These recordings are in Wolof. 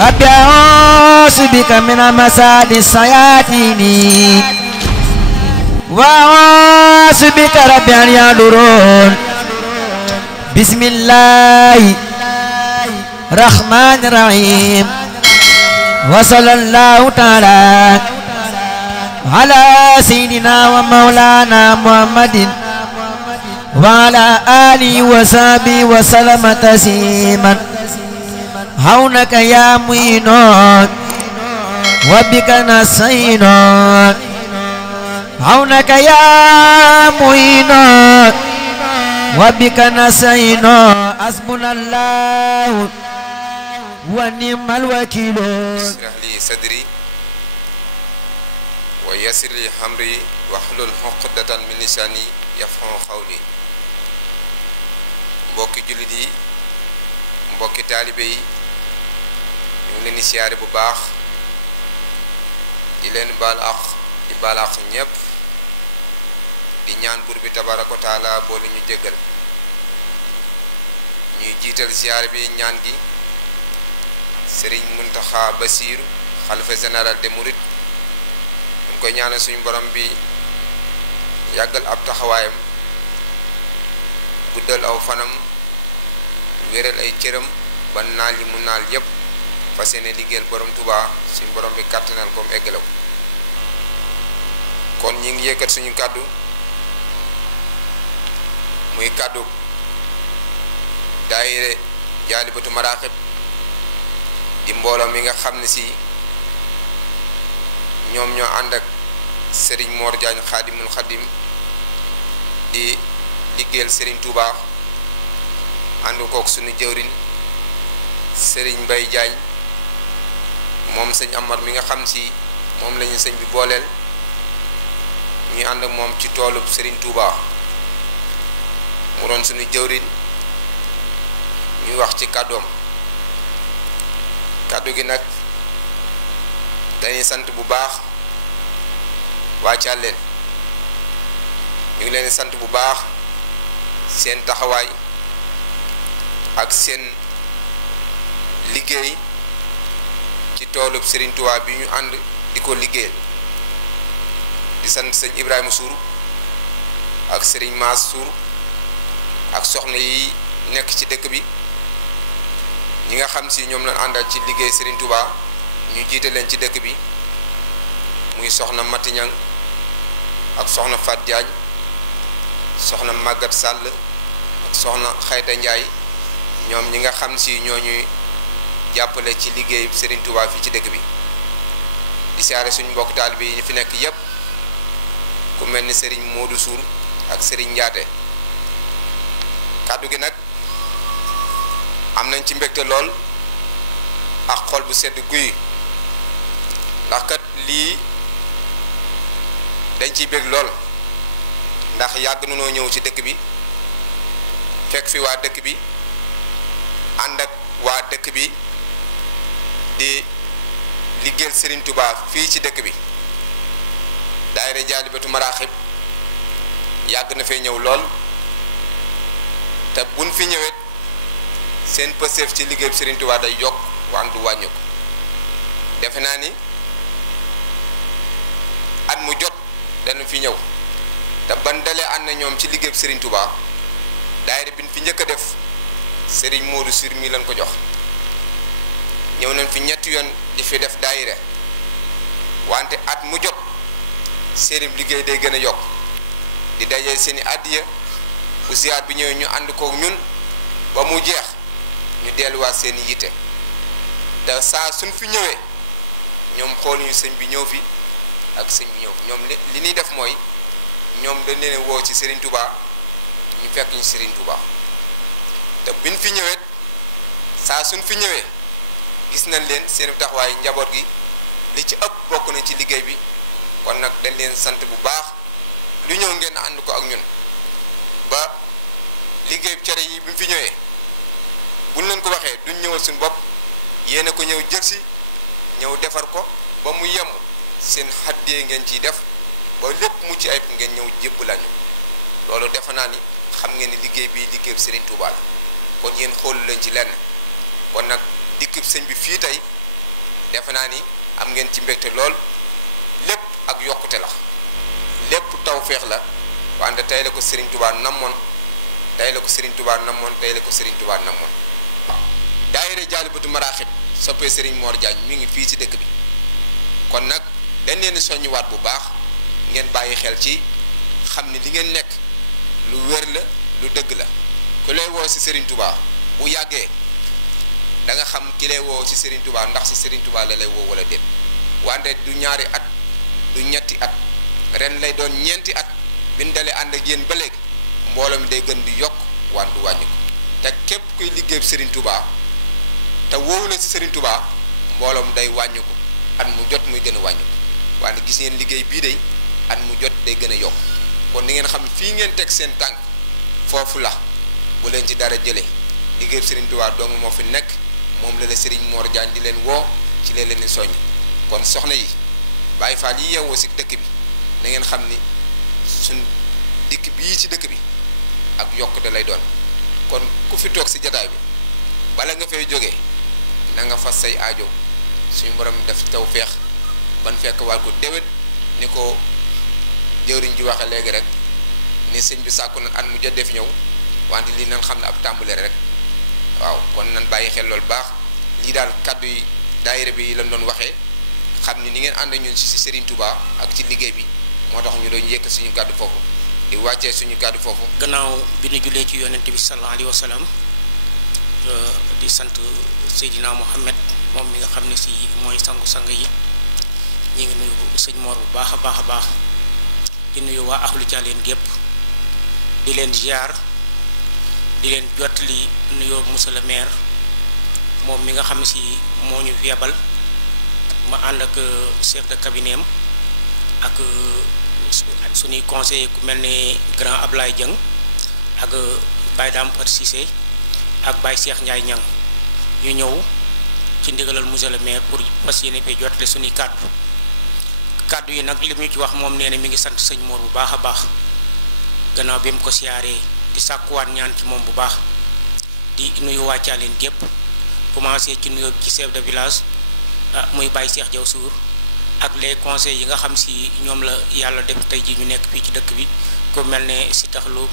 ربي أعوذ بك من مساد الشياطين وأعوذ بك ربي أن يحضرون بسم الله الرحمن الرحيم وصلى الله تعالى على سيدنا ومولانا محمد وعلى آله وصحبه وسلم تسليما عونك يا معين وبك نستعين عونك يا معين وبك نستعين حسبنا الله ونعم الوكيل اشرح لي صدري ويسر لي أمري واحلل عقدة من لساني يفقهوا قولي mbokki jullit yi mbokki taalibe yi ñu ngi leen di siyaare bu baax di leen baal àq di baal àq ñépp di ñaan buur bi tabaaraka wa taala boole ñu jéggal ñuy jiital siyaare bi ñaan gi Serigne Mountakha Bassirou xalifa général des Mourides ñu koy ñaanal suñu borom bi yàggal ab taxawaayam guddal aw fanam wéral ay cëram ba naal yi mu naal yépp fas yéene liggéeyal borom Touba suñu borom bi kàttanal ko mu eggale ko kon ñi ngi yëkkat suñu kàddu muy kàddu daayire Jaalibatu Maraaxib di mbooloo mi nga xam ne si ñoom ñoo ànd ak Serigne Mor Diagne Xaadimul Xadim di liggéeyal Serigne Touba ànd kook suñu jëwrin Serigne Mbaye Diagne moom sëñ Amar mi nga xam si moom lañu sëñ bi booleel ñuy ànd ak moom ci toolub Serigne Touba mu doon suñu jëwrin ñuy wax ci kàddoom kàddu gi nag dañuy sant bu baax waa Thialène ñu ngi leen di sant bu baax seen taxawaay ak seen liggéey ci toolub Serigne Touba bi ñu ànd di ko liggéeyal di sant sëñ Ibrahima Sour ak Serigne Mass Sour ak soxna yi nekk ci dëkk bi ñi nga xam si ñoom lañ àndal ci liggéey Serigne Touba ñu jiite leen ci dëkk bi muy soxna Mati Ñang ak soxna Fat Diagne soxna Maguette Sall ak soxna Xayta Ndiaye ñoom ñi nga xam si ñoo ñuy jàppale ci liggéey Serigne Touba fii ci dëkk bi di siyaare suñu mbokk taalibe yi ñu fi nekk yépp ku mel ni Serigne Modou Sour ak Serigne Ndiaate kàddu gi nag am nañ ci mbégte lool ak xol bu sedd guy ndax kat lii dañ ciy bég lool ndax yàgg na noo ñëw ci dëkk bi fekk fi waa dëkk bi ànd ak waa dëkk bi di liggéeyal Serigne Touba fii ci dëkk bi daayira Jaalibatu Maraaxib yàgg na fee ñëw lool te buñ fi ñëwee seen pëseef ci liggéey Serigne Touba day yokk waan du wàññi ko defe naa ni at mu jot dañu fi ñëw te ban dalee ànd na ñoom ci liggéey Serigne Touba daayira bi ñu fi njëkk a def Serigne Modou Sour mi lañ ko jox ñëw nañ fi ñetti yoon di fi def daayira wante at mu jot seen liggéey day gën a yokk di dajee seeni àddiya bu ziyaar bi ñëwee ñu ànd kook ñun ba mu jeex ñu delluwaat seeni yitte te saa suñ fi ñëwee ñoom xooluñu sëñ bi ñëw fi ak sëñ bi ñëw fi ñoom li ñuy def mooy ñoom dañ leen woo ci Serigne Touba ñu fekk ñu Serigne Touba te biñ fi ñëwee saa suñ fi ñëwee gis nañ leen seen taxawaay njaboot gi li ci ëpp bokk na ci liggéey bi kon nag dañ leen sant bu baax lu ñëw ngeen ànd ko ak ñun ba liggéey cere yi bi mu fi ñëwee buñ leen ko waxee duñ ñëwal suñu bopp yéen a ko ñëw jëlsi ñëw defar ko ba mu yemb seen xaddee ngeen ciy def ba lépp mucc ayib ngeen ñëw jébb lañu loolu defe naa ni xam ngeen ni liggéey bi liggéey Serigne Touba la kon yéen xoolu leen ci lenn kon nag dikkib sëñ bi fii tey defe naa ni am ngeen ci mbégte lool lépp ak yokkute la lépp tawféex la wante tey la ko Serigne Touba namoon tey la ko Serigne Touba namoon tey la ko Serigne Touba namoon. daayira Jaalibatu Maraaxib soppee Serigne Mor Diagne mi ngi fii ci dëkk bi kon nag dañ leen di soññiwaat bu baax ngeen bàyyi xel ci xam ni li ngeen nekk lu wér la lu dëgg la ku lay woo ci Serigne Touba bu yàggee da nga xam ki lay woo ci Serigne Touba ndax ci Serigne Touba la lay woo wala déet wante du ñaari at du ñetti at ren lay doon ñeenti at bi ñu dalee ànd ak yéen ba léegi mbooloo mi day gën di yokk wante du wàññi ko te képp kuy liggéey Serigne Touba te woowu la ci Serigne Touba mbooloo mi day wàññi ko at mu jot muy gën a wàññi ko wante gis ngeen liggéey bii day at mu jot day gën a yokk kon ni ngeen xam fii ngeen teg seen tànk foofu la bu leen ci dara jëlee liggéey Serigne Touba dong moo fi nekk moom la Serigne Mor Diagne di leen woo ci leen leen soññ kon soxna yi Baye Fall yi yeewoo ci dëkk bi na ngeen xam ni suñ dikk bii ci dëkk bi ak yokkute lay doon kon ku fi toog ci jataay bi bala nga fay jógee na nga fas say aajo suñu borom def tawfeex ban fekk waat ko déwén ni ko jëwriñ ji waxe léegi rek ni sëñ bi sàkku na at mu jot def ñëw wante lii nan xam ne ab tàmbale rek waaw kon nan bàyyi xel loolu baax lii daal kàddu yi daayira bi lañ doon waxee xam ni ngeen ànd ak ñun ci Serigne Touba ak ci liggéey bi moo tax ñu doon yëkk suñu kàddu foofu di wàccee suñu kàddu foofu. gannaaw bi ñu jullee ci yonent bi sallallahu alayhi wa sallam di sant Seydina Mohamed moom mi nga xam ne si mooy sangu-sang yi ñu ngi nuyu sëñ Mor bu baax a baax a baax di nuyu waa ahlu Thialène gépp di leen ziar di leen jottali nuyoo monsieur le maire moom mi nga xam ne si moo ñu yebal ma ànd ak chef de cabinet am ak suñuy conseiller ku mel ne grand Ablaye Dieng ak Baye Dame Fatou Cissé ak Baye Cheikh Ndiaye Niang ñu ñëw ci ndigalal monsieur le maire pour fas yéene fee jottali suñuy kàddu yi nag li mu ci wax moom nee na mi ngi sant sëñ Mor bu baax a baax gannaaw bi mu ko siyaaree di sàkkuwaat ñaan ci moom bu baax di nuyu waa Thialène gépp commencé ci nuyoo ci chef de village muy Baye Cheikh Diaw Sour ak les conseils yi nga xam si ñoom la yàlla def tey ji ñu nekk fii ci dëkk bi ku mel ne si taxlu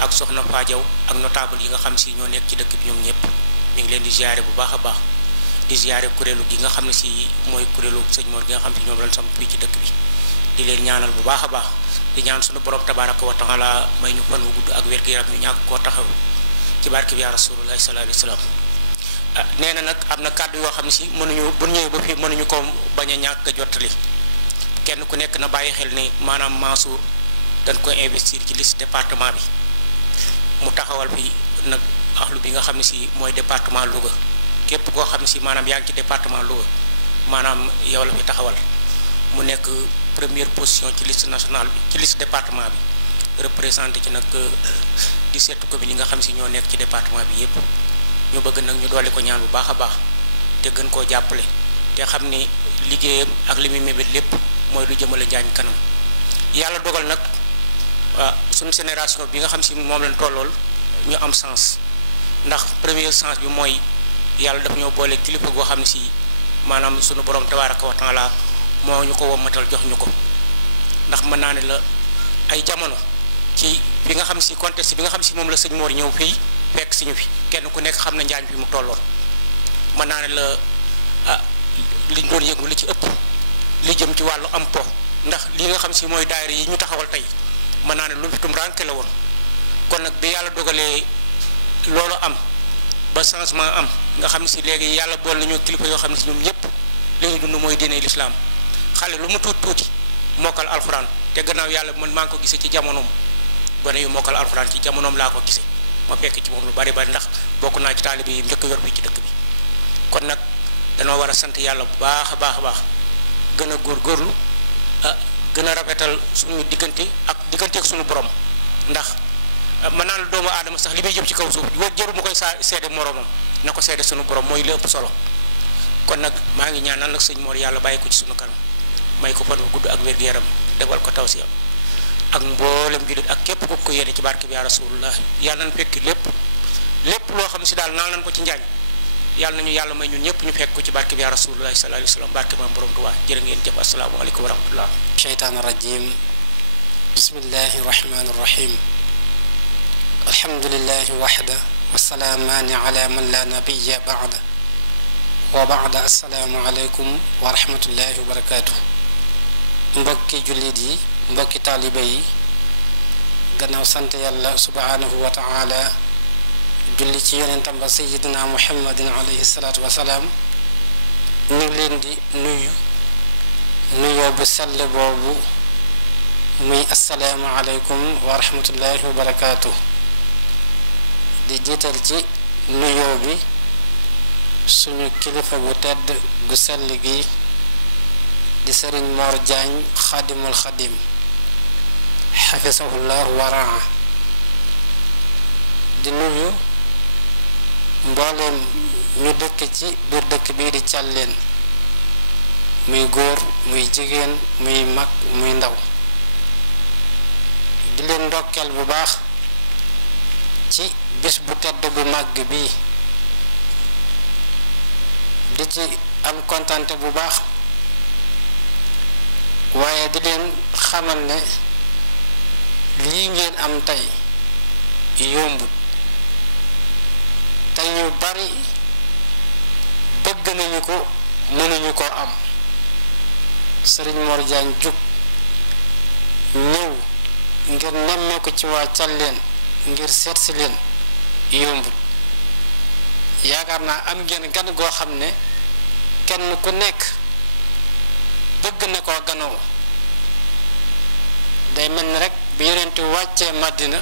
ak soxna Fa Diaw ak notable yi nga xam si ñoo nekk ci dëkk bi ñoom ñëpp ñu ngi leen di ziare bu baax a baax di ziare kuréelu gi nga xam ne si mooy kuréelu sëñ Mor gi nga xam si ñoom lañ samp fii ci dëkk bi di leen ñaanal bu baax a baax di ñaan suñu borom tabaraka wa taala may ñu fan wu gudd ak wér-gu-yaram ñu ñàkk koo taxaw ci barke bi yaa rasulullah sallallahu alayhi wa sallam nee na nag am na kàddu yoo xam ne si mënuñu bu ñëwee ba fii mënuñu ko bañ a ñàkk a jottali kenn ku nekk na bàyyi xel ni maanaam Mansour dañ koy investir ci liste département bi mu taxawal fi nag axlu bi nga xam ne si mooy département Louga képp koo xam ne si maanaam yaa ngi ci département Louga maanaam yow la fi taxawal mu nekk première position ci liste nationale bi ci liste département bi représenté ci nag 17 communes yi nga xam si ñoo nekk ci département bi yépp ñu bëgg nag ñu dolli ko ñaan bu baax a baax te gën koo jàppale te xam ni liggéeyam ak li muy mébét lépp mooy lu jëmale Njaañ kanam yàlla dogal nag suñu génération bi nga xam si moom lañ tollool ñu am sens ndax premier sens bi mooy yàlla daf ñoo boole kilifa goo xam ne si maanaam suñu borom tabaaraka wa taala moo ñu ko wommatal jox ñu ko ndax mën naa ne la ay jamono ci bi nga xam si contexte bi nga xam si moom la sëñ Mor ñëw fii fekk si ñu fi kenn ku nekk xam na Njaañ fi mu tolloon mën naa ne la liñ doon yëngu li ci ëpp li jëm ci wàllu am po ndax li nga xam si mooy daayira yi ñu taxawal tey mën naa ne lu fitum rànke la woon kon nag bi yàlla dogalee loolu am ba changement am nga xam si léegi yàlla bool nañu kilifa yoo xam ne si ñoom ñëpp li ñu dund mooy diine lislaam xale lu mu tuuti mokkal alxuraan te gannaaw yàlla man maa ngi ko gisee ci jamonoom gone yu mokkal alxuraan ci jamonoom laa ko gisee ma fekk ci moom lu bari bari ndax bokk naa ci taalibe yi njëkk yor fii ci dëkk bi kon nag danoo war a sant yàlla bu baax a baax a baax gën a góorgóorlu gën a rafetal suñu diggante ak suñu borom ndax mën naa la doomu aadama sax li muy jëm ci kaw suuf jëru mu koy seede moromam na ko seede suñu borom mooy li ëpp solo kon nag maa ngi ñaanal nag sëñ Mor yàlla bàyyi ko ci suñu kanam may ko fan wu gudd ak wér-gu-yaram defal ko taw si am ak mboolem jullit ak képp ku ko yéene ci barke bi yaa rasulullah yàlla nañ fekk lépp loo xam si daal naan nañ ko ci Njaañ yàlla nañu yàlla may ñun ñëpp ñu fekk ko ci barke bi ya rasulullahi sallallahu alayhi wa sallam barke maam borom Tuubaa jërë ngeen jëf asalaamaaleykum wa rahmatullah sheytaan rajim bismillahi rahmani rahim alhamdulillahi waxda wasalaamaani ala man la nabiya baada wa baada assalaamu aleykum wa rahmatullahi wa barakaatu mbokki jullit yi mbokki taaliba yi gannaaw sant yàlla subhanahu wa taala julli ci yonentam ba sayyidina muhammadin alayhi salaatu wasalaam ñu ngi leen di nuyoo bu sell boobu muy assalaamu aleykum wa rahmatullahi wa barakaatu di jiital ci nuyoo bi suñu kilifa bu tedd gu sell gi di sëriñ Mor Diagne xaadimul xadim xafisahullahu waraa di nuyu mbooleem ñu dëkk ci biir dëkk bii di Thialène muy góor muy jigéen muy mag muy ndaw di leen ndokkeel bu baax ci bés bu tedd bu màgg bii di ci am kontante bu baax waaye di leen xamal ne lii ngeen am tey yombut tey ñu bari bëgg nañu ko mënuñu ko am sëriñ Mor Diagne jug ñëw ngir nemmee ko ci waa Thialène ngir seet si leen yombut yaakaar naa am ngeen gan goo xam ne kenn ku nekk bëgg na koo ganoo day mel ni rek bi yonent wàccee Madina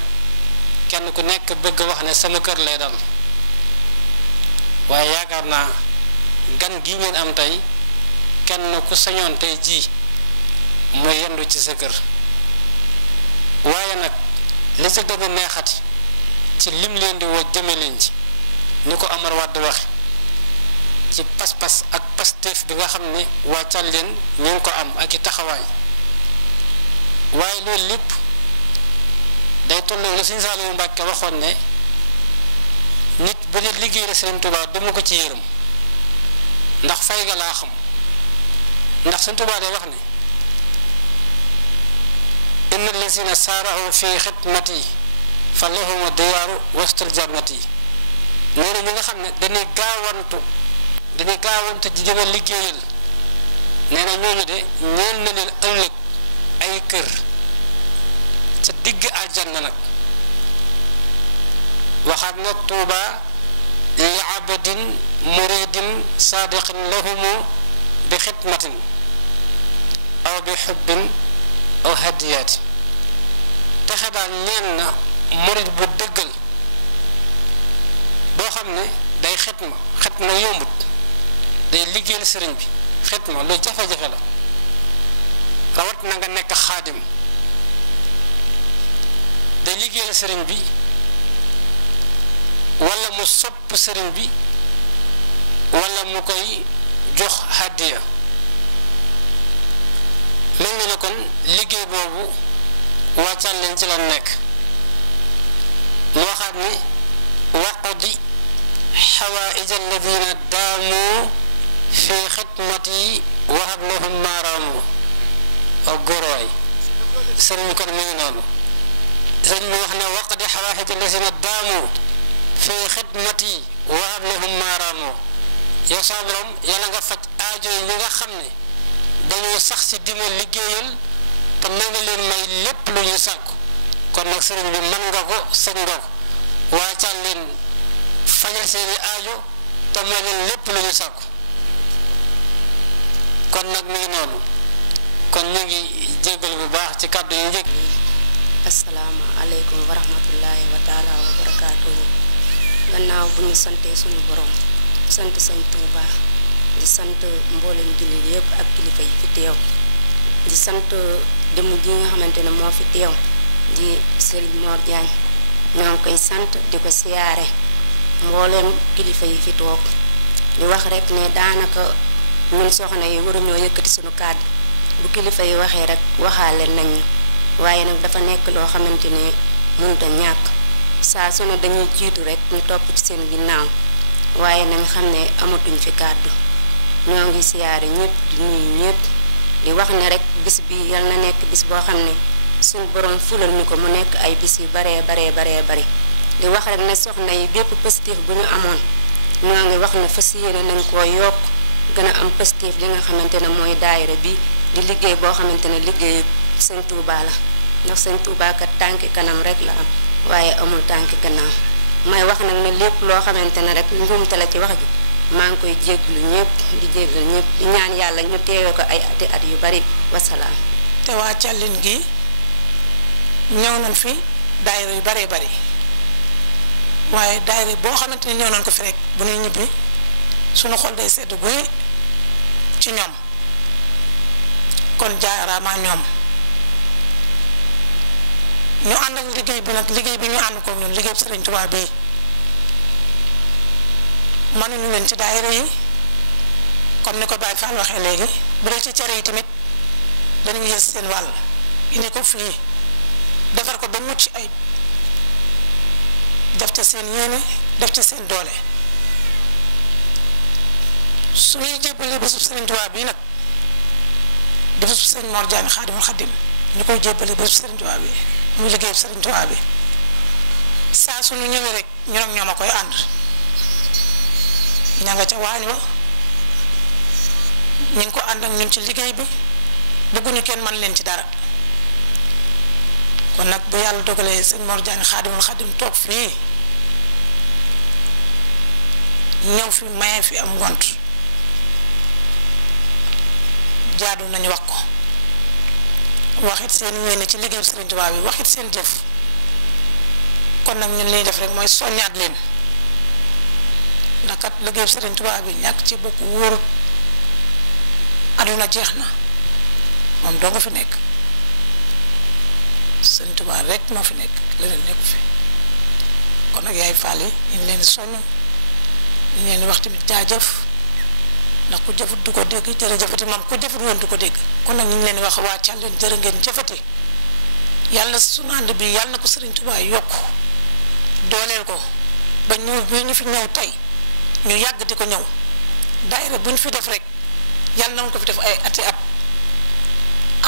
kenn ku nekk bëgg wax ne sama kër lay dal waaye yaakaar naa gan gi ngeen am tey kenn ku sañoon tey jii mooy yendu ci sa kër waaye nag li ci gën a neexati ci lim leen di woo jëme leen ci ni ko Amar Wade waxe ci pas-pas ak pasteef bi nga xam ne waa Thialène ñu ngi ko am ak i taxawaay waaye loolu lépp day tolloo la Sëriñ Saaliwu Mbàkke waxoon ne nit bu dee liggéey la Sëriñ Tuubaa duma ko ci yërëm ndax fay ga laa xam ndax Sëriñ Tuubaa day wax ne inna lazina saara'u fi xidmati fa lahum diyaaru wastul jannati nee na ñi nga xam ne dañuy gaawantu ji jëm a liggéeyal nee na ñooñu de ñeel na leen ëllëg ay kër ca digg aljanna nag waxaat na tuuba li abadin muridin saadiqin lahumu bi xidmatin aw bi xubbin aw hadiyaati texe daal ñeel na murid bu dëggal boo xam ne day xitma yombut day liggéeyal sëriñ bi xitma lu jafe-jafe la rawat na nga nekk xaadim day liggéeyal sëriñ bi wala mu sopp sëriñ bi wala mu koy jox hadiya mel na ne kon liggéey boobu waa Thialène ci la nekk mu waxaat ni waqdi xawaaij alladina daamu fi xidmati wahab lahum maaraamu ak góorwaay sëriñ bi kon mu ngi noonu sëriñ bi wax ne waqdi xawaaij alladina daamu fi xidmati wahab lahum maaraamu yow saa borom yàlla nga faj aajo yi ñi nga xam ne dañoo sax si dima liggéeyal te na nga leen may lépp lu ñu sàkku kon nag sëriñ bi mën nga ko sañ nga ko waa Thialène fajal seeni aajo te may leen lépp lu ñu sàkku kon nag mi ngi noonu kon ñu ngi jégal bu baax ci kàddu yu njëkk. assalaamu aleykum wa rahmatullahi wa taala wa barakaatuhu gannaaw bu ñu santee suñu borom sant Sëñ Tuuba di sant mboolem jullit yëpp ak kilifa yi fi teew di sant jëmm ji nga xamante ne moo fi teew di Serigne Mor Diagne ñoo ngi koy sant di ko siyaare mboolem kilifa yi fi toog di wax rek ne daanaka ñun soxna yi waruñoo yëkkati suñu kàddu bu kilifa yi waxee rek waxaale nañ ñu waaye nag dafa nekk loo xamante ne mënut a ñàkk saa su ne dañuy jiitu rek ñu topp ci seen ginnaaw waaye nañ xam ne amatuñ fi kàddu ñoo ngi siyaare ñëpp di nuyu ñëpp di wax ne rek bis bi yal na nekk bis boo xam ne suñ borom fulal ñu ko mu nekk ay bis yu baree bari di wax rek ne soxna yi bépp positif bu ñu amoon ñoo ngi wax ne fas yéene nañ koo yokk gën a am positif li nga xamante ne mooy daayira bi di liggéey boo xamante ne liggéey sëñ Touba la ndax sëñ Touba kat tànki kanam rek la am waaye amul tànki gannaaw may wax nag ne lépp loo xamante ne rek njuumte la ci wax ji maa ngi koy jégglu ñëpp di jéggal ñëpp di ñaan yàlla ñu teewe ko ay ati at yu bari wasalaam. te waa Thialène gi ñëw nañ fi daayira yu baree bari waaye daayira boo xamante ni ñëw nañ ko fi rek bu ñuy ñibbi suñu xol day sedd guy ci ñoom kon jaaraama ñoom ñu ànd ak liggéey bi nag liggéey bi ñu ànd ko ñun liggéey Sëriñ Tuubaa bii mënuñu leen ci daayira yi comme ni ko Baye Fall waxee léegi bu dee ci cere yi tamit dañuy yës seen wàll indi ko fii defar ko ba mucc ay def ca seen yéene def ca seen doole su ñuy jébbalee bésub Sëriñ Tuubaa bii nag di bésub Sëriñ Mor Diagne Xaadimul Xaadim ñu koy jébbalee bésub Sëriñ Tuubaa bi muy liggéey Sëriñ Tuubaa bi saa suñu ñëwee rek ñu nag ñoom a koy ànd ña nga ca waañ wa ñu ngi ko ànd ak ñun ci liggéey bi bëgguñu kenn man leen ci dara kon nag bu yàlla dogalee sëñ Mor Diagne Xaadimul Xaadim toog fii ñëw fi maye fi am ngont jaadu nañu wax ko waxit seen yéene ci liggéeyu Sëriñ Tuubaa bi waxit seen jëf kon nag ñun li ñuy def rek mooy soññaat leen ndax kat liggéeyu Sëriñ Tuubaa bi ñàkk ci bokk wóorut aduna jeex na moom doo nga fi nekk Sëriñ Tuubaa rek moo fi nekk leneen nekku fi kon nag yaay Fall yi ñu ngi leen di soññ ñu ngi leen di wax tamit jaajëf ndax ku jëfut du ko dégg jërëjëfati moom ku jëfut woon du ko dégg kon nag ñu ngi leen di wax waa Thialène jërë ngeen jëfati yàlla sunu ànd bi yàlla na ko Sëriñ Tuubaa yokk dooleel ko ba ñëw bi ñu fi ñëw tey ñu yàgg di ko ñëw daayira bu ñu fi def rek yàlla na ko fi def ay ati at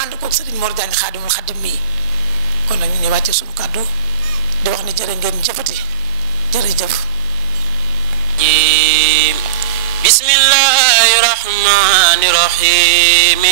ànd koog Sëriñ Mor Diagne Xaadimul Xaadim mii kon nag ñu ngi wàcce suñu kàddu di wax ne jërë ngeen jëfati jërëjëf. bismillahi rahmani rahim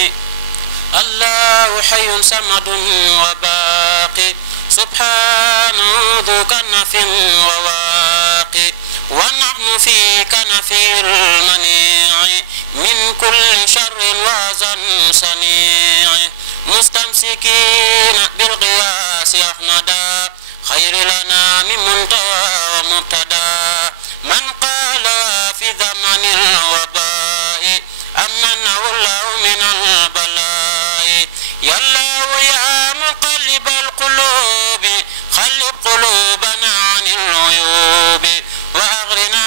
allahu hayyun samadun wa baaqi subhanahu dhu kanafin wa waaqi wa nahnu fi kanafil manii min kulli sharrin wa zan sanii mustamsikina bil qiyas ahmada khayri lana min muntawa wa mubtada man qala fi zamanil wabai amanahu Allahu min al balai ya Allah ya muqallibal qulubi khallib qulubana anil uyubi wa aghrina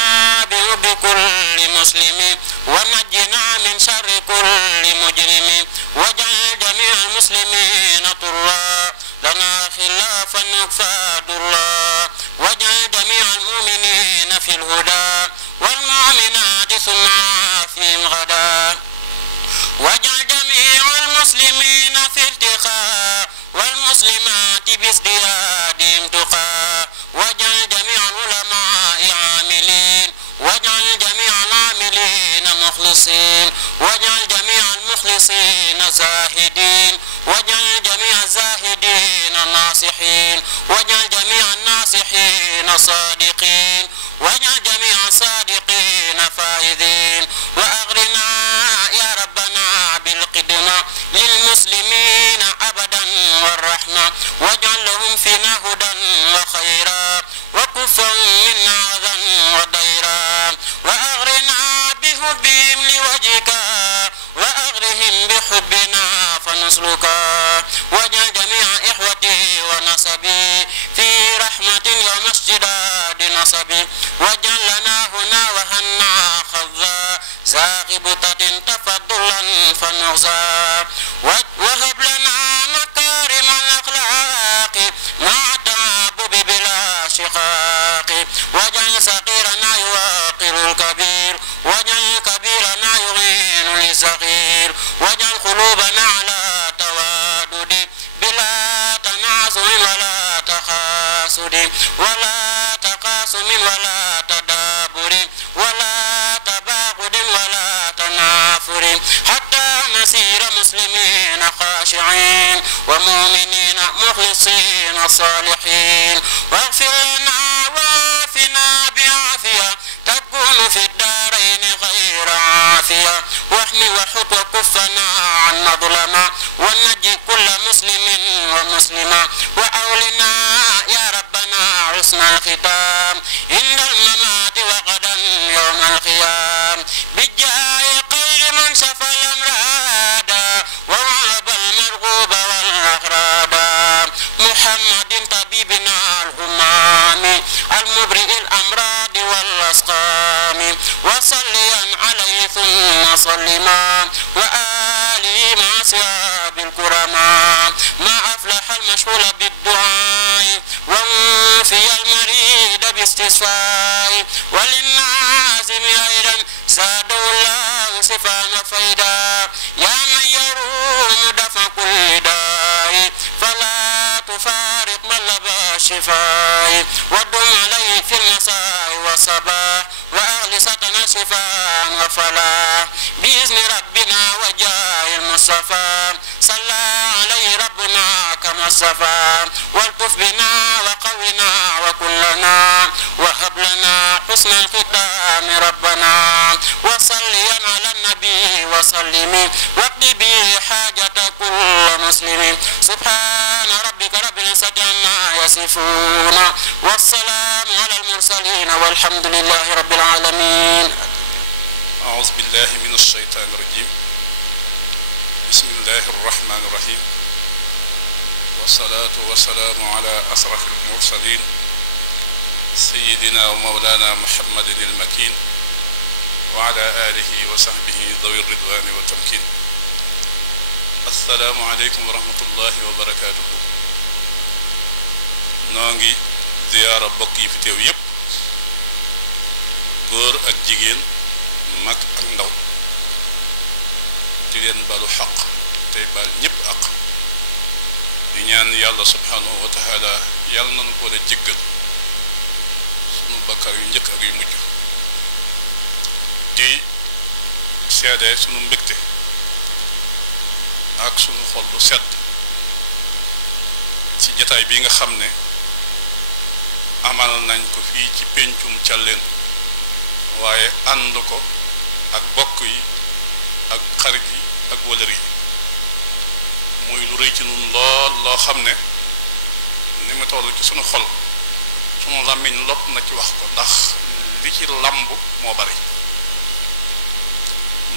bi kulli muslimi wa najjina min sharri kulli mujrimi waj'al jami'al muslimina turra lana khilafan fakfadurra waj'al jami'al mu'minina fil huda wal mu'minati thumma fihim ghada waj'al jami'al muslimina fil tiqa wal muslimati bizdiyadihim tuqa waj'al jami'al ulama'i 'amilin waj'al jami'al 'amilina mukhlisin waj'al jami'al mukhlisina zahidin waj'al jami'al zahidina nasihin waj'al jami'al nasihin sadiqin waj'al jami'al sadiqin faizin wa aghrina ya rabbana bil qidma lil muslimina abadan war rahma waj'al lahum fina hudan wa khaira wa kufan minna adhan wa daira wa aghrina bi hubbihim li wajhika wa aghrihim bi hubbina fanusluka waj'al jami'a ihwati wa nasabi fi rahmatin wa masjidad nasabi waj'al lana huna wa hanna khadha zaqibutatin tafaddulan fanughza وهب لنا مكارم الأخلاق مع التعبد بلا شقاق واجعل صغيرنا يوقر تخاصم ولا تدابر ولا تباغض ولا تنافر حتى نسير مسلمين خاشعين ومؤمنين مخلصين صالحين واغفر لنا وعافنا بعافية تكون في الدارين غير عافية واحمي وحط وكفنا عن مظلمة ونجي كل مسلم ومسلمة وأولنا يا ربنا حسن الختام عند الممات وغدا يوم القيام بجاه خير من شفى الأمراض ووهب المرغوب والأغراض محمد طبيبنا الهمام المبرئ الأمراض والأسقام وصليا عليه ثم سلما وآله مع أصحاب الكرماء ما أفلح المشغول بالدعاء ووفي المريض باستشفاء وللنازم أيضا زاده الله صفا وفيدا يا من يروم دفع كل داء فلا تفارق من لبى الشفاء ودم عليه في المساء والصباح وأغلستنا شفاء وفلاح بإذن ربنا وجاه المصطفى صلى عليه ربنا كما صفى والطف بنا وقونا وكلنا وهب لنا حسن الختام ربنا وصليا على النبي وسلم واقض به حاجة كل مسلم سبحان ربك رب العزة عما يصفون والسلام على المرسلين والحمد لله رب العالمين. أعوذ بالله من الشيطان الرجيم. بسم الله الرحمن الرحيم والصلاة والسلام على أشرف المرسلين سيدنا ومولانا محمد المكين وعلى آله وصحبه ذوي الرضوان والتمكين. السلام عليكم ورحمة الله وبركاته. نونغي زيارة بوكي في تيو يب góor ak jigéen mag ak ndaw di leen balu xaq tey bal ñëpp ak di ñaan yàlla subhanahu wa taala yàlla nañu boole jéggal sunu bakkar yu njëkk ak yu mujj di seede sunu mbégte ak sunu xol bu sedd ci jataay bi nga xam ne amal nañ ko fii ci pencum Thialène waaye ànd ko ak bokk yi ak xarit yi ak wëlër yi muy lu rëy ci nun lool loo xam ne ni ma toll ci sunu xol sunu làmmiñ lopp na ci wax ko ndax li ci làmb moo bari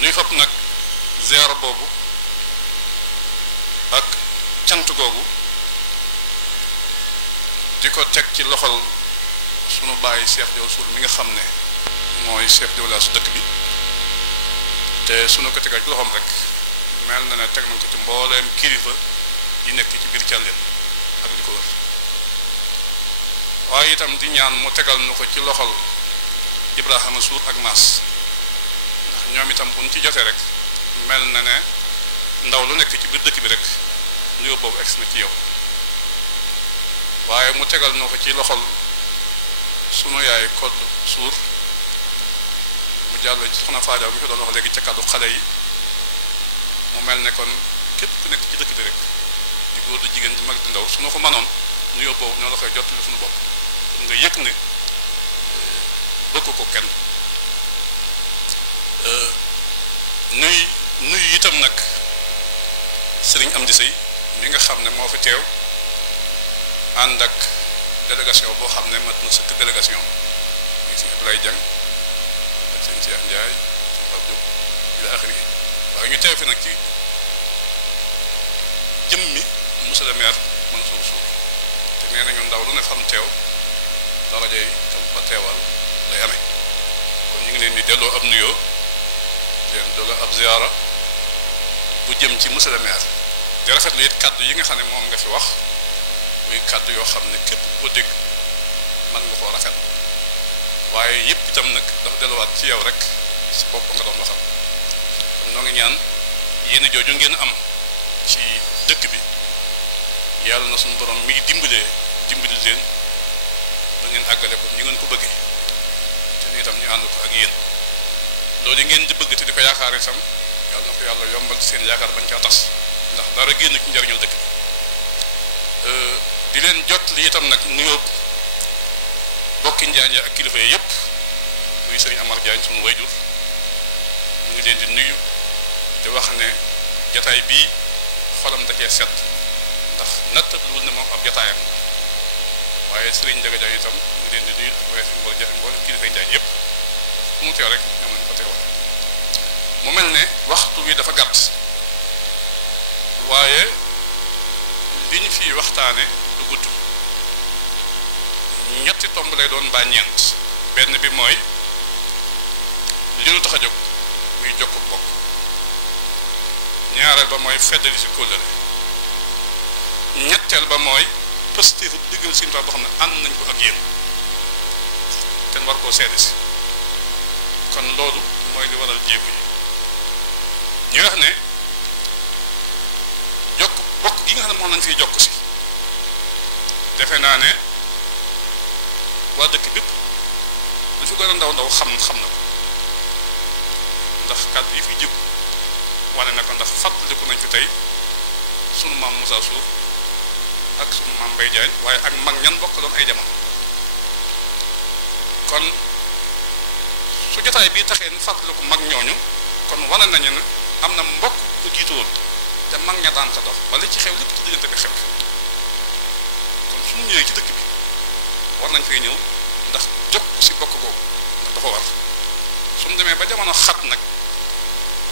nuy fab nag ziar boobu ak cant googu di ko teg ci loxol sunu bàyyi Cheikh Diaw Soul mi nga xam ne mooy chef de village su dëkk bi te sunu ko tegal ci loxoom rek mel na ne teg nañ ko ci mbooleem kilifa yi nekk ci biir Thialène ak di ko wër waaye itam di ñaan mu tegal nu ko ci loxol Ibrahima Sour ak Maas ndax ñoom itam buñ ci jotee rek mel na ne ndaw lu nekk ci biir dëkk bi rek nuyoo boobu egsi na ci yow waaye mu tegal nu ko ci loxol sunu yaay Codé Sour mu jàll ci soxna Fadia mi ko doon wax léegi ca kàddu xale yi mu mel ne kon képp ku nekk ci dëkk bi rek di góor di jigéen di mag di ndaw su ñu ko mënoon nuyoo boobu ñoo la koy jottali suñu bopp nga yëg ne bëgg ko kenn nuyu itam nag Serigne Amdi Sey mi nga xam ne moo fi teew ànd ak délégation boo xam ne mat na sëkk délégation muy si Abdoulaye Dieng ak sëñ Cheikh Ndiaye Pape Diop ila axiri waaye ñu teew fi nag ci jëmmi monsieur le maire Mansour Sour te nee nañu ndaw lu ne fam teew daraja yi tam fa teewal lay amee kon ñu ngi leen di delloo ab nuyoo leen doga ab ziara bu jëm ci monsieur le maire di rafetlu it kaddu yi nga xam ne moom nga fi wax muy kaddu yoo xam ne képp ko dégg man nga koo rafet waaye yëpp itam nag dafa delluwaat ci yow rek si bopp nga doon waxal kon noo ngi ñaan yéen jooju ngeen am ci dëkk bi yàlla na suñu borom mi ngi dimbali leen ba ngeen àggale ko ñu ngeen ko bëggee te ni itam ñu ànd ko ak yéen loolu ngeen di bëgg te di ko yaakaar itam yàlla na ko yàlla yombal seen yaakaar bañ caa tas ndax dara génn ci njariñul dëkk di leen jot li itam nag nuyoo bokki Njaañ ak kilifa yi yëpp muy sëriñ Amar Diagne sunu wayjur ñu ngi leen di nuyu te wax ne jataay bii xolam da cee set ndax nattaluwul ne moom ab jataayam waaye sëriñ Njaga Diagne itam ñu ngi leen di nuyu ak waaye si mboolem kilifa Njaañ yëpp mu teew rek ñoom lañu ko teewal mu mel ne waxtu wi dafa gàtt waaye li ñu fi waxtaane du gudd ñetti tomb lay doon mbaa ñeent benn bi mooy li nu tax a jóg muy jokk bokk ñaareel ba mooy feddali si kóllëre ñetteel ba mooy pëstéefu diggal Sëriñ Tuubaa boo xam ne ànd nañ ko ak yéen te war koo seede si kon loolu mooy li waral jéego yi ñu wax ne jokk bokk gi nga xam ne moom lañ fiy jokk si defe naa ne waa dëkk bépp lu fi gën a ndaw ndaw xam na ko ndax kàddu yi fi jëpp wane na ko ndax fàttaliku nañ fi tey sunu maam Moussa Sour ak sunu maam Mbaye Diagne waaye ak mag ñan bokk doon ay jamono kon su jotaay bii taxee nu fàttaliku mag ñooñu kon wane nañu ne am na mbokk bu ko jiitoon te mag ña daan ko dox ba li ci xew lépp ci diggante bi xew kon suñu ñëwee ci dëkk bi war nañ fay ñëw ndax jokk si bokk googu ndax dafa war suñu demee ba jamono xat nag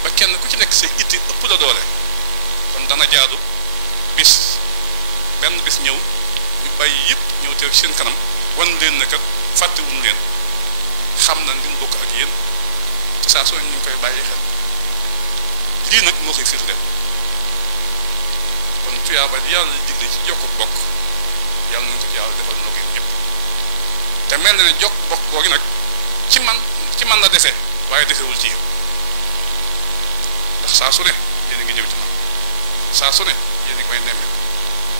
ba kenn ku ci nekk say itti ëpp la doole kon dana jaadu benn bis ñëw ñu bàyyi yëpp ñëw teew ci seen kanam wan leen ne kat fàttewuñu leen xam na li ñu bokk ak yéen te saa soo ñu ngi koy bàyyi xel lii nag moo koy firndeel kon tuyaaba yàlla digle ci jokk bokk yàlla nañ ko ci yàlla defal noo koy ñëpp te mel na ne jokk bokk googi nag ci man la dese waaye desewul ci yow ndax saa su ne yéen a ngi ñëw ci man saa su ne yéen a ngi may nemmi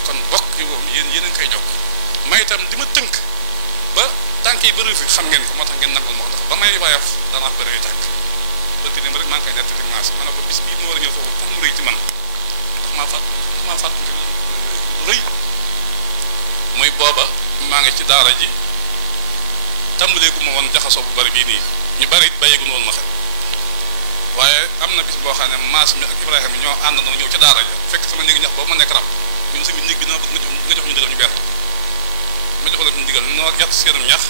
kon bokk yi moom yéen a ngi koy jokk may itam di ma tënk ba tànk yi bëri fi xam ngeen ko moo tax ngeen nangul ma ko ndax ba may waayaf danaa bëri tànk bëgg dem rek maa ngi koy nettali maas ma ne ko bis bii mu war a ñëw foofu pour mu rëy ci man ndax maa fàtt rëy muy booba maa ngi ci daara ji tàmbaleegu ma woon jaxasoo bu bari bii nii ñu bari it bàyyeegu woon ma xel waaye am na bis boo xam ne maas mi ak Ibrahima mi ñoo àndandoo ñëw ca daara ja fekk sama néegi ñax boobu ma nekk rab ñun sama néeg bi dama bëgg nga jox ñu ndigal ñu bett ma jox la ñu ndigal noo gàtt seenum ñax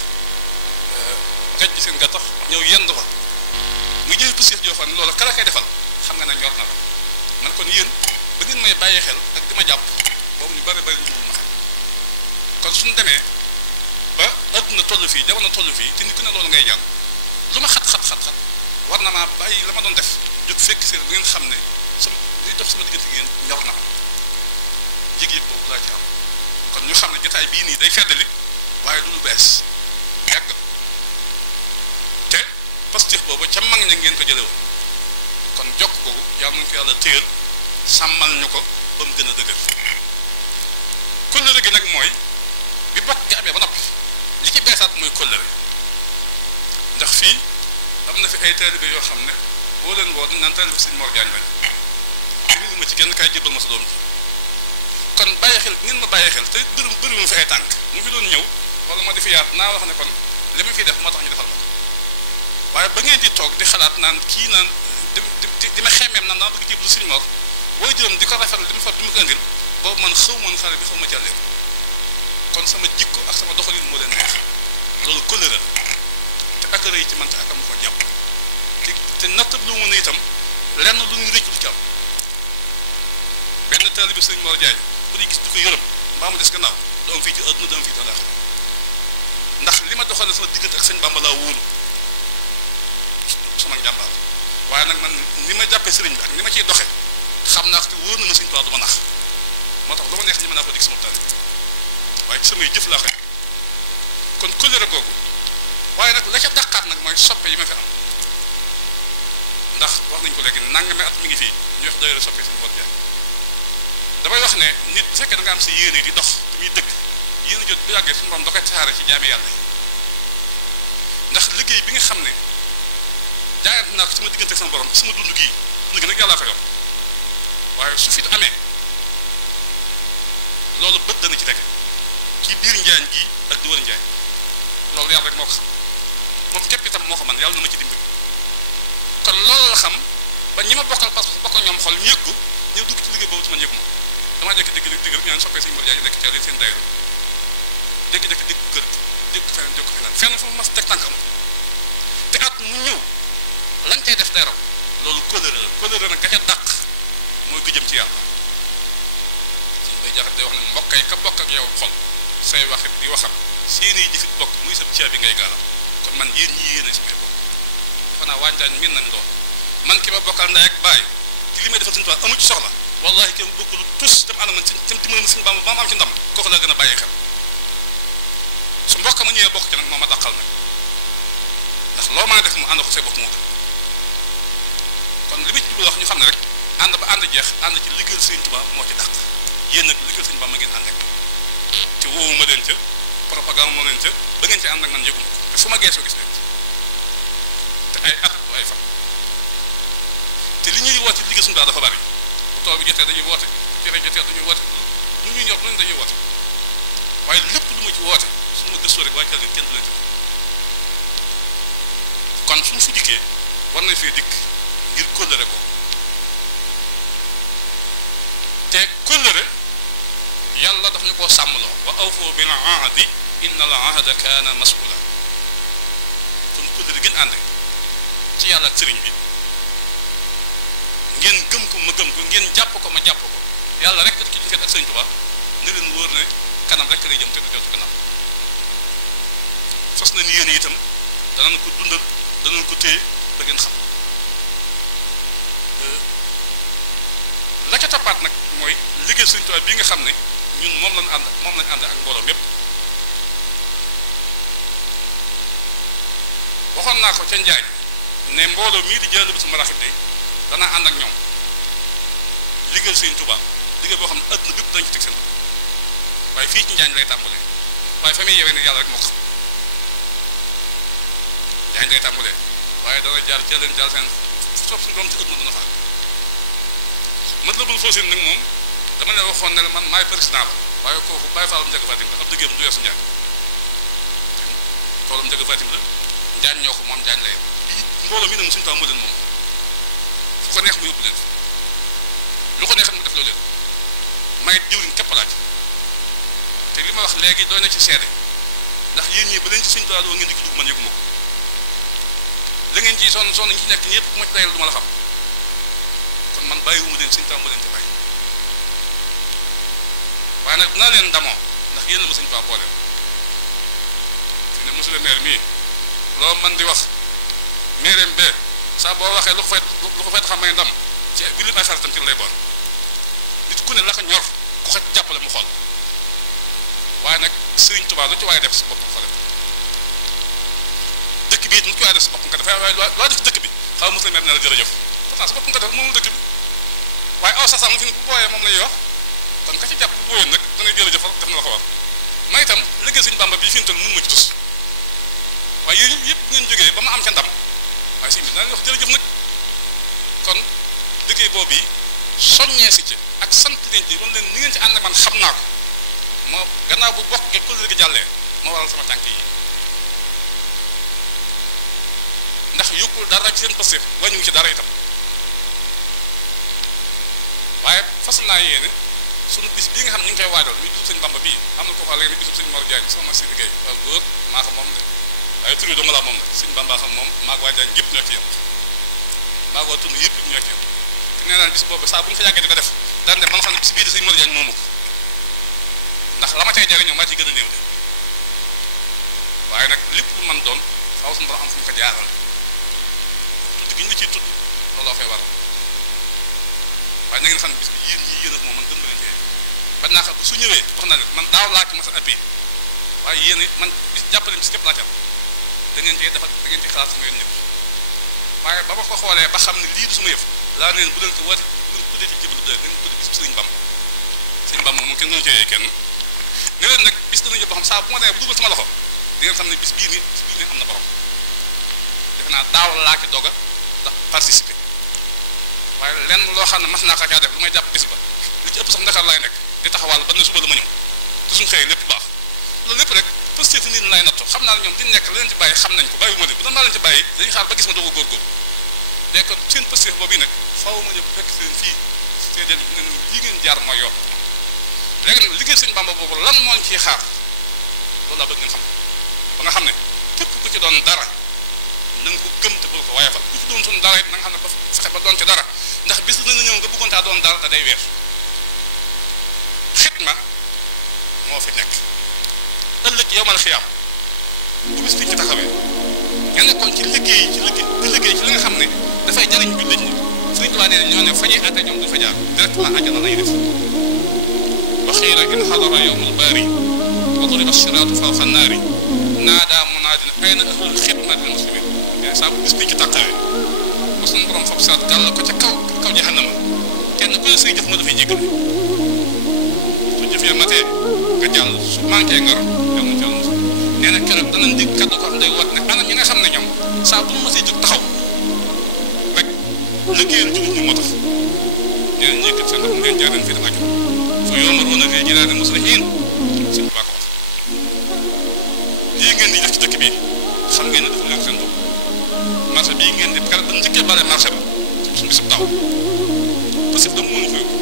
gaj ji seen gattax ñëw yend fa nga jël pësif joo xam ne loolu kala koy defal xam nga ne ñor na la man kon yéen ba ngeen may bàyyee xel ak di ma jàpp boobu ñu bari bari ñu ma xel kon suñu demee ba adduna toll fii jamono toll fii te nit ku ne loolu ngay jàng lu ma xat war na maa bàyyi la ma doon def jóg fekk seen bu ngeen xam ne sama li dox sama diggante ngeen ñor na ma yëg-yëg boobu laa ci am kon ñu xam ne jotaay bii nii day feddali waaye du lu bees yàgg te pastif boobu ca mag ña ngeen ko jële woon kon jokk boobu yàlla nañu ko yàlla téyal sàmmal ñu ko ba mu gën a dëgër kóllëre gi nag mooy bi bokk gi amee ba noppi li ci beesaat mooy kóllëre ndax fii am na fi ay taalibe yoo xam ne boo leen woo dañ naan taalibe Sëñ Mor Diagne lañ bindu ma ci kenn kaay jébbal ma sa doom ji kon bàyyi xel ngeen ma bàyyi xel te bëri mu fi ay tànk mu fi doon ñëw wala ma di fi yaat naa wax ne kon li ma fiy def moo tax ñu defal ma waaye ba ngeen di toog di xalaat naan kii naan di ma xemmeem naan dama bëgg jébbalu Sëñ Mor booy jërëm di ko rafetlu di ma far di ma ko indil boobu man xaw moon xale bi xaw ma jàllee kon sama jikko ak sama doxalin moo leen neex loolu kóllëre te ak rëy ci man te ak am ko jàpp te nattab lu mu ne itam lenn lu ñu rëcc du ci am benn taalibe Sëñ Mor Diagne bu ñuy gis du ko yërëm mbaa mu des gannaaw du am fii ci àdduna du am fii ci àllaaxira ndax li ma doxale sama diggante ak Sëñ Bàmba laa wóolu sama njàmbaar waaye nag man ni ma jàppee sëriñ bi ak ni ma ciy doxe xam naa ko te wóor na ma Sëñ Tuubaa du ma nax moo tax lu ma neex ñi mën naa ko dig sama taalibe waaye ci samay jëf laa koy kon kóllëre googu waaye nag la ca dàqaat nag mooy soppe yi ma fi am ndax wax nañ ko léegi nangami at mi ngi fii ñu wax daayira soppe Sëñ Mor Diagne damay wax ne nit bu fekkee da nga am sa yéene di dox te muy dëgg yéen a jot bu yàggee suñu borom da koy tasaare ci jaami yàlla ndax liggéey bi nga xam ne jaayante naa ko sama diggante sama borom sama dund gi nag yàllaa ko yor waaye su fit amee loolu bët dana ci teg ci biir njaañ gi ak di wër njaañ loolu yàlla rek moo ko xam moom képp itam moo ko man yàlla na ma ci dimbali kon loolu la xam ba ñi ma bokkal parce que bokk ñoom xol ñu yëg ko ñëw dugg ci liggéey boobu ci man yëgu ma damaa jékki dégg rek ñaan soppee Sëñ Mor Jaay nekk ci seen dayro jékki-jékki dégg kër dégg feneen fenn fu mu mas teg tànkam te at mu ñëw lañ cay def day raw loolu kóllëre nag ka ca dàq mooy gëjëm ci yàlla suñ bay jaxat day wax ne mbokkay ka bokk ak yow xol say waxit di waxam seeni jëfit bokk muy sa caabi ngay gaalam kon man yéen ñi yéene si may bokk dafa naa waañtaañ min nañ lool man ki ma bokkal ndey ak baay ci li may defal Sëñ Tuubaa amu ci soxla wallahi kenn bokkul tus tam ànd man tam dimbali ma Sëñ Bamba ba ma am ci ndam kooku la gën a bàyyi xel su mbokk ma ñëwee bokk ci nag moo ma dàqal nag ndax loo mën a def mu ànd ko say bopp moo gën kon li ma ci jublu wax ñu xam ne rek ànd ba ànd jeex ànd ci liggéeyal Sëñ Tuubaa moo ci dàq yéen nag liggéeyal Sëñ Bamba ma ngeen ànd ak te woowu ma leen ca propagande moo leen ca ba ngeen ci ànd ak man yëguma ko te fu ma geesoo gis leen te ay at bu ay fan te li ñuy woote liggéey Sëñ Tuubaa dafa bari bu tool bi jotee dañuy woote bu cere jotee dañuy woote lu ñuy ñor lu ne dañuy woote waaye lépp lu ma ci woote su ma gëstoo rek waaye leen kenn du leen ci kon suñu fi dikkee war nañ fee dikk ngir kóllëre ko te kóllëre yàlla daf ñu koo sàmmloo wa awfu bil ahdi inna al ahda kaana mas'uula kon kóllëre gën ànd ci yàlla ak sëriñ bi ngeen gëm ko ma gëm ko ngeen jàpp ko ma jàpp ko yàlla rek ci ñu fet ak Sëriñ Tuubaa ne leen wóor ne kanam rek lay jëm te du jot kanam fas na ni yéen itam danañ ko dundal danañ ko téye ba ngeen xam la ca toppaat nag mooy liggéey Sëriñ Tuubaa bii nga xam ne ñun moom lañ ànd ak mbooloo mépp waxoon naa ko ca Njaañ ne mbooloo mii di Jaalibatul Maraaxib day danaa ànd ak ñoom liggéey Sëriñ Tuubaa liggéey boo xam ne adduna bépp dañ ci teg seen waaye fii ci Njaañ lay tàmbalee waaye fa muy yewee ne yàlla rek moo ko xam Njaañ lay tàmbalee waaye dana jaar ca leen jaar seen soob suñu doom ci adduna dana faa mat la bul foo seen nag moom dama ne waxoon ne la man maay président la waaye kooku Baye Fallam Njaga Fatim la ab dëggee bu du weesu Njaañ toolam Njaga Fatim la Njaañ ñoo ko moom Njaañ la yem lii mbooloo mi ne moom Sëriñ Tuubaa moo leen moom fu ko neex mu yóbbu leen lu ko neexat mu def loo leen may diwlin képp laaj te li ma wax léegi doy na ci seede ndax yéen ñii ba leen ci Sëriñ Tuubaa doo ngeen di ko dugg man yëguma ko la ngeen ci sonn ñi ci nekk ñëpp bu ma ci dayal du ma la xam kon man bàyyiwuma leen Sëriñ Tuubaa moo leen ci bàyyi waaye nag dinaa leen ndamoo ndax yéen la ma Sëriñ Tuubaa booleel fi ne monsieur le maire mii loo man di wax maireem bee saa boo waxee lu ko fay taxam may ndam ci bi li ay xaritam ci lay bool nit ku ne la ko ñor ku ko jàppale mu xool waaye nag Sëriñ Tuubaa lu ci waaye def si boppam xoole dëkk bi it lu ci waaye def si boppam nga def waaye loo def dëkk bi xaw monsieur le maire ne la jërëjëf pourtant si boppam nga def moom la dëkk bi waaye aw sasam fi ne bu booyee moom lay wax kon ka ci jàpp bu booyee nag dangay jërëjëf def na la ko war ma itam liggéey Sëriñ Bamba bii fi ñu toll mënu ma ci tus waaye yéen yëpp ngeen jógee ba ma am ca ndam waaye sëñ bi dinaa leen wax jërëjëf nag kon liggéey boobu yi soññee si ci ak sant leen ci wan leen ni ngeen ci ànd man xam naa ko moo gannaaw bu bokkee kóllëre gi jàllee moo waral sama tànk yi ndax yokkul dara ci seen passé wàññiwu ci dara itam waaye fas naa yéene sunu bis bii nga xam ne ñu ngi koy waajal muy bisub Sëñ Bamba bii am na ko wax léegi bisub Sëñ Mor Diagne soxna si liggéey waaw góor maa xam moom de waaye tur yi dong laa moom nag Sëñ Bamba xam moom maa ko waa Diagne yëpp ñoo ci yem maa ko waa tund yëpp ñoo ci yem te nee naa bis boobu saa bu ñu fa yàggee di ko def daan ne man xam ne bis bii di Sëñ Mor Diagne moomu ko ndax la ma cay jariñoo maa ciy gën a néew de waaye nag lépp lu man doon faaw suñu borom am fu ñu ko jaaral tudd gi ñu la ciy tudd looloo fay waral waaye na ngeen xam ne bis bi yéen ñii yéen ak moom man gën ma leen cee ba naa xam su ñëwee wax na ne man daaw laa ci mas a appui waaye yéen man bis jàppaleen bis képp laa ci am da ngeen cee defal da ngeen ci xalaat sama yoon ñëpp waaye ba ma ko xoolee ba xam ne lii du suma yëf laa neen bu leen ko woote bu leen tuddee ci jëbalu dë ngeen tudd bis Sëriñ Bamba Sëriñ Bamba moom kenn gënu cee kenn ne leen nag bis dana ñëw boo xam saa bu ma nee bu dugal sama loxo di ngeen xam ne bis bii nii am na borom defe naa daaw laa ki doog a participer waaye lenn loo xam ne mas naa ko caa def lu may jàpp bis ba li ci ëpp sax Ndakaar laay nekk di taxawal ba ne suba la ma ñëw te suñu xëyee lépp baax loolu lépp rek positif nit ñi lay nattu xam naa ne ñoom di nekk leen ci bàyyi xam nañ ko bàyyi wu ma leen bu doon maa leen ci bàyyi dañuy xaar ba gis ma doog a góorgóorlu léegi kon seen positif boobu nag faaw ma ñëw fekk seen fii seedeel ne lii ngeen jaar mooy yoon léegi nag liggéey sëñ Bamba boobu lan moo ciy xaar loolu laa bëgg ngeen xam ba nga xam ne képp ku ci doon dara na nga ko gëm te bul ko wayefal ku ci doon suñu dara it na nga xam ne ba fexe ba doon ci dara ndax bis dina ñëw nga bëggoon taa doon dara te day weer xitma moo fi nekk ëllëg yowmal xiyaam bu bis bi ci taxawee nga nekkoon ci liggéey ci li nga xam ne dafay jariñ jullit ñi Sëriñ Tuubaa nee na ñoo ne fa ñuy àtte ñoom du fa jaar directement àjjana lay def wa xiila in xadara yowmul baari wa duriba siraatu fawqa naari naadaa munaadin ayna ahlul xidmatil muslimin mais saa bu bis bi ci taxawee ba suñu borom fab saat gàll ko ca kaw jahannama kenn ku ne say jëf ma dafay jéggale su jëf ya matee nga jàll su manqué nga yàlla na jàll nee na keroog danañ dig kaddu ko xam day wat ne ana ñi nga xam ne ñoom saa bu ma see jóg taxaw rek liggéeyal jullit ñi moo tax nee na ñëkkat seen bopp ngeen jaareen fii dafa fa yu'maruuna fii jinaani muslihiin seen baa ko wax lii ngeen di def ci dëkk bi xam ngeen ne dafa leen seen bopp marché bii ngeen di keroog ba njëkkee bare marché ba suñu bisub taw parce que dama mënu ko yóbbu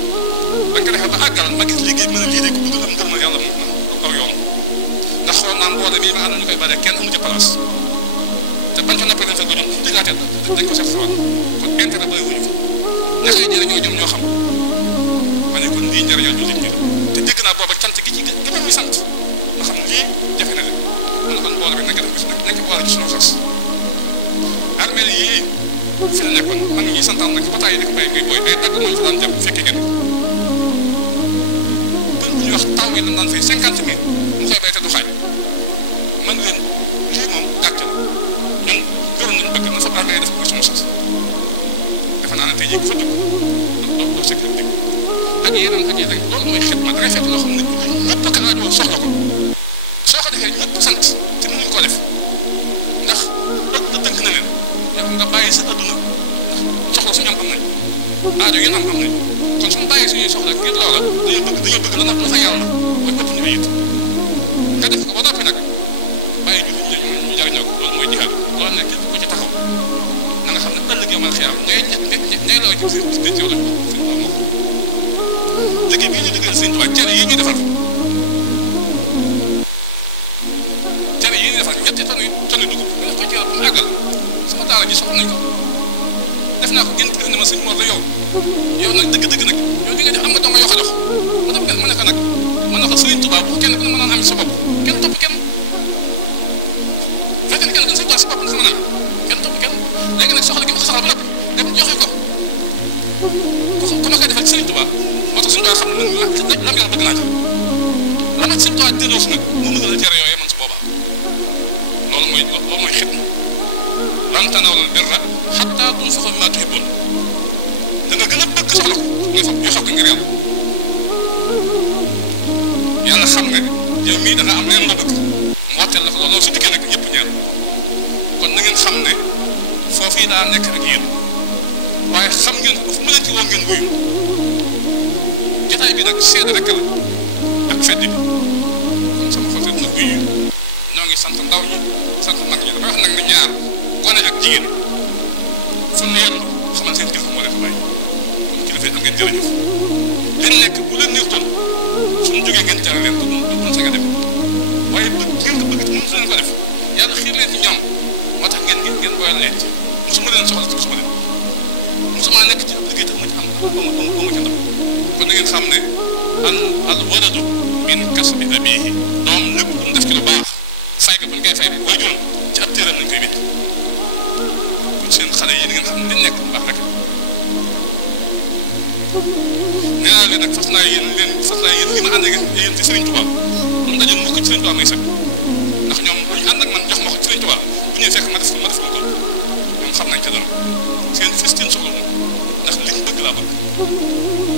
da nga ko defee ba àggal ma gis liggéey mën a lii de ku bëgg am ngërëmal yàlla moom na aw yoon ndax xool naa mboole bii ma àndal ñu koy bare kenn amu ci place te bañ ko nappee leen fa gëjoon fu mu diggaatee dañ ko seet si waat kon intérêt bëri wuñu fi ñax yi jëriñoo ñoom ñoo xam ma ne kon lii njëriñal jullit ñi la te dégg naa booba cant gi ci gën a muy sant nga xam ne lii jafe na leen man kon mboole bi nanga def bis nañ ko boole ci suñu sas armeel yii fi la nekkoon man ñi santaan nag ba tàyyi di ko bay ngay booy ay dagg mooy fa daan jàpp fekkee ngeen bu ñuy wax taw yi lañ daan fay 50 000 mu koy bay te du xaaj man leen lii moom gàcce la ñun gërëm nañu bëgg na fa armée def ko suñu sas defe naa ne tey jii ku fa dugg doo sécurité ak yeneen loolu mooy xidma da ngay fekk loo xam ne ñëpp ak rajo soxla ko soo ko defee ñëpp sant te mënuñ ko def ndax ëpp tënk na leen yow nga bàyyi sa adduna ndax soxla suñu am nañ aajo yi am nañ kon suñu bàyyi suñuy soxla ngir loola dañoo bëgg la fa yàlla mooy ëpp ñu ay it nga def ko ba noppi nag bàyyi jullit ñi ñu jariñoo ko loolu mooy jihaad loolu ne képp ku ci taxaw na nga xam ne ëllëg yow man xiyaam ngay loo ci bis bi yow la liggéey bi ñu liggéeyal Sëñ Tuubaa cere yi ñuy defar ñetti tonni dugub bu def ko ci bu àggal sama daara ji soxla nañ ko def naa ko gën ne ma sëñ Mor la yow nag dëgg nag yow li nga def am nga dong yoo ko jox ma def ma ne ko nag mën na ko Sëriñ Tuubaa bu kenn ku ne mën naan am sa bopp kenn topp kenn fekk ne kenn ku ne Sëñ Tuubaa sa bopp nga mën a kenn topp kenn léegi nag soxla gi ma ko soxla ba noppi dem joxe ko ku ma koy defal Sëriñ Tuubaa moo tax Sëñ Tuubaa xam ne lam yor bëgg naa ci la ma Sëñ Tuubaa delloo si nag mu mëgg la cere yooyu man su boobaa loolu mooy xidma lan tanaalul birra hattaa tunfiqu mimmaa tuhibbuun da nga gën a bëgg soxla ko nga fab joxe ko ngir yàlla xam nga yow mii da nga am leen la bëgg mu wooteel la ko loolu su dikkee nag ñëpp ñeel kon na ngeen xam ne foofu yi daa nekk ak yéen waaye xam ngeen ko fu mu leen ci woo ngeen wuyu jotaay bi nag seede rek la ak fedd bi kon sama xol seet na wuyu ñoo ngi sant ndaw ñi sant mag ñi damay wax nag ne ñaar gone ak jigéen fu ñu yenn xamal seen kilifa moo leen fa bàyyi kon kilifa am ngeen jërëjëf leen nekk bu leen neexutoon suñu jógee ngeen tere leen du sa nga dem waaye bëgg ngeen ko bëgg mënu su leen ko def yàlla xiir leen ci ñoom moo tax ngeen boyal leen ci musuma leen soxla ci musuma leen musuma nekk ci liggéey tax ma ci am ba ma ci ndam kon da ngeen xam ne al waladu min kasbi abiihi doom lépp lu mu def ci lu baax fay ko bu ñu koy fay way juróom ci ab téeram lañ koy bind kon seen xale yi ngeen xam ne li nekk lu baax rek nee naa leen nag fas naa yéen li ma ànd ak yéen ci Serigne Touba lu mu dajoon mukk ci Serigne Touba may sëg ndax ñoom lu ñu ànd ak man jox ma ko ci Serigne Touba bu ñuy fekk ma def ko ñoom xam nañ ca dara seen festin soxla moom ndax liñ bëgg laa bëgg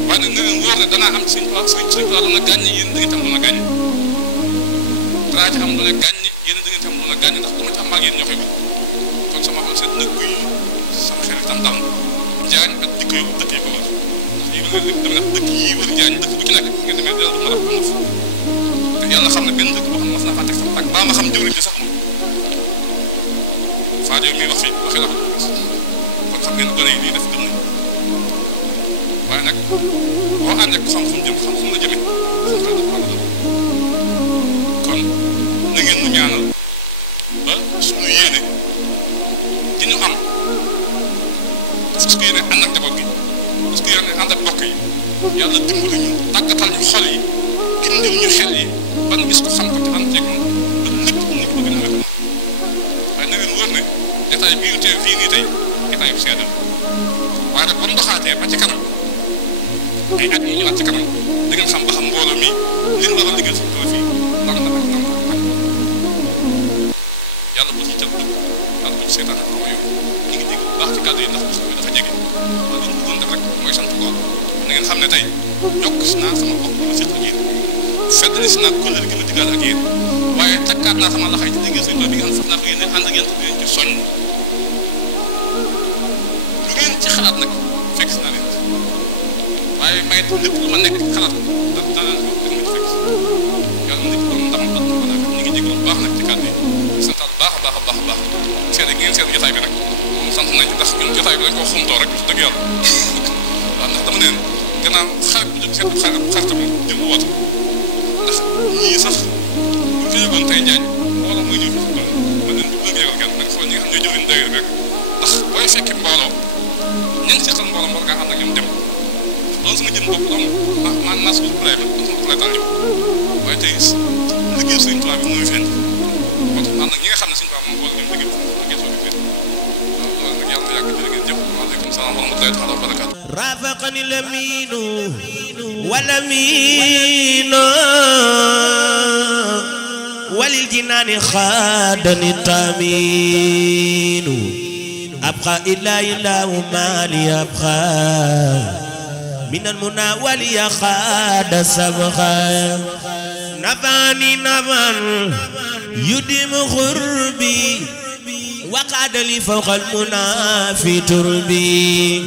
waaye nag nga leen wóor ne danaa am Serigne Touba dana gàññi yéen da ngeen tam dana gàññi danaa ci am lu ne gàññi yéen da ngeen ci am lu ne gàññi ndax du ma ci am maag yéen ñoo koy bokk kon sama xol seet nag guy sama xel itam dal jaañ ak dëkk yu dëkk yi ko wër ndax yi dama dëkk yi wër jaañ dëkk bu ci nekk ngeen demee dellu ma def am na fa te yàlla xam ne benn dëkk boo xam ne mas naa faa teg sama tànk baa ma xam jëwriñ ji sax moom Fadio mi wax fi waxee la ko kon xam ngeen gone yi lii def gëm nañ waaye nag boo ànd ak xam fu mu jëm xam fu mu la jëmee kon na ngeen nu ñaanal ba suñu yéene di ñu am parce que yéene ànd ak njaboot gi parce que yéene ànd ak bokk yi yàlla dimbali ñu tàggatal ñu xol yi gindil ñu xel yi ban gis ko xam ko te ànd ceeg moom ba lépp ni ko bëgg na amee waaye na ngeen wër ne détail bii ñu teew fii nii tey détail bu seedal waaye nag ba mu doxaatee ba ci kanam ay at yi ñëwaat ci kanam da ngeen xam ba xam mbooloo mi li ñu war a liggéey suñu tool fii lan la ak lan la yàlla bu ci jël dugg yàlla bu ci seetaan ak ma yóbbu ñu ngi dégg bu baax ci kàddu yi ndax bis bi dafa jege waaye li ñu bëggoon def rek mooy sant ko na ngeen xam ne tey yokk si naa sama bopp la seq ak yéen feddali si naa kóllëre gi ma digal ak yéen waaye takkaat naa sama laxay ci liggéey suñu tool bi nga xam ne naa ko yéen ànd ak yéen te leen ci soññ lu ngeen ci xalaat nag fekk si naa leen waaye may lépp lu ma nekk xalaat da leen ko dina ma ci fekk yàlla nekk doon ndam ba ñu ngi jégalu bu baax nag ci kàddu yi santaat baax a baax a baax a baax seede gi ngeen seede jotaay bi nag moom sant nañ ndax ñun jotaay bi dañ koo xumtoo rek dëgg yàlla waaw ndax dama neen gannaaw xarit bu jot seet xaritam jëm woote ndax ñii sax bu fi yëgoon tey jaañ mbooloo mooy ñëw fi ma leen du bëgg yëgal kenn nag xool ñi nga xam ñooy jëwriñ day rek ndax booy fekki mbooloo ña ngi seqal mbooloo war ngaa ànd ak ñoom dem loolu sama jëm bopp dong man naa suñu problème la sama problème daal ñëw waaye tey liggéey Sëriñ Tuubaa bi mooy feeñ moo tax ànd ak ñi nga xam ne Sëriñ Tuubaa moom boole ñoom liggéey soo bi feeñ loolu nag yàlla yàgg jërë ngeen jëf waaleykum salaam wa rahmatullahi taala wa barakaatu رافقني الأمين والأمين وللجنان خادني التامين أبقى إلا ما لي أبقى من المنى ولي خاد سبقا نفاني نفا يدم غربي وقعد لي فوق المنى في تربي